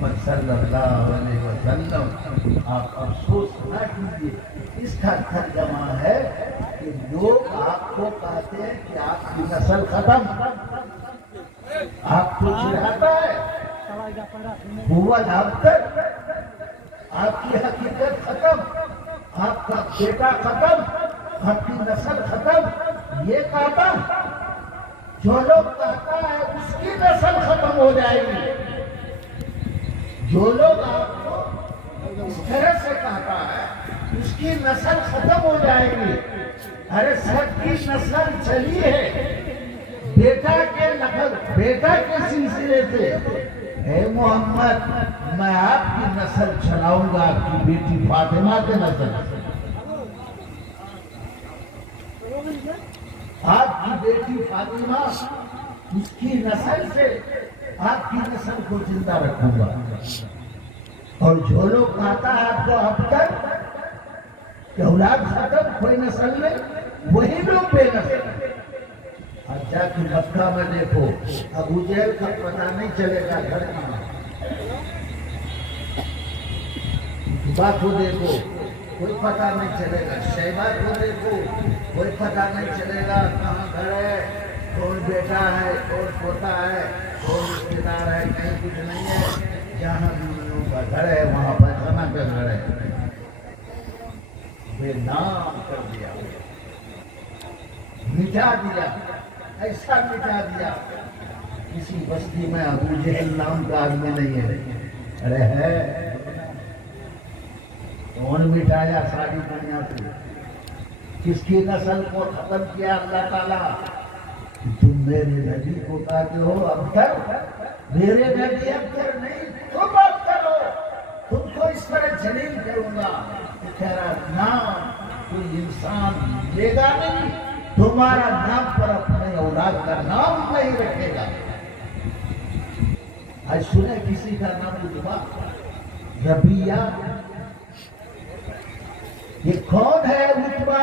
محمد صلی اللہ علیہ وسلم آپ افسوس نہ کیجیے. اس کا ترجمہ ہے کہ لوگ آپ کو کہتے ہیں کہ آپ کی نسل ختم، آپ کو چڑھاتا ہے ہوا ڈاکٹر، آپ کی حقیقت ختم، آپ کا بیٹا ختم، آپ کی نسل ختم. یہ کہتا جو لوگ کہتا ہے اس کی نسل ختم ہو جائے گی. جو لوگ آپ کو اس طرح سے کہتا ہے اس کی نسل ختم ہو جائے گی. ارے سب کی نسل چلی ہے بیٹا کے سلسلے سے. اے محمد میں آپ کی نسل چلاؤں گا، آپ کی بیٹی فاطمہ کے نسل، آپ کی بیٹی فاطمہ اس کی نسل سے آپ کی نسل کو زندہ رکھوں گا. اور جو لوگ کہتا ہے آپ کو اب تک کہ اولاد ختم کوئی نسل میں، وہی لوگ بے نسل. اب جا کے مکہ میں دیکھو ابو جہل کا پتہ نہیں چلے گا گھر کہاں. ابا کو دیکھو کوئی پتہ نہیں چلے گا. شیبہ کو دیکھو کوئی پتہ نہیں چلے گا کہاں گھر ہے، کون بیٹا ہے، کون پوتا ہے، کون رشتے دار ہے. کہیں کچھ نہیں ہے. جہاں بیویوں کا گھر ہے وہاں پیغمبر کا گھر ہے. بے نام کر دیا، مٹا دیا، ایسا مٹا دیا. کسی بستی میں ابو جہل نام کا آدمی نہیں ہے. ارے ہے کون مٹایا ساری دنیا سے؟ کس کی نسل کو ختم کیا اللہ تعالیٰ؟ تم میرے نبی کو کہتے ہو ابتر. میرے نبی ابتر نہیں، تم ابتر ہو. تم کو اس طرح جلیل کروں گا کہ تیرا نام کوئی انسان لے گا نہیں، تمہارا نام پر اپنے اولاد کا نام نہیں رکھے گا. آج سنے کسی کا نام عتبہ، ربیہ. یہ کون ہے عتبہ؟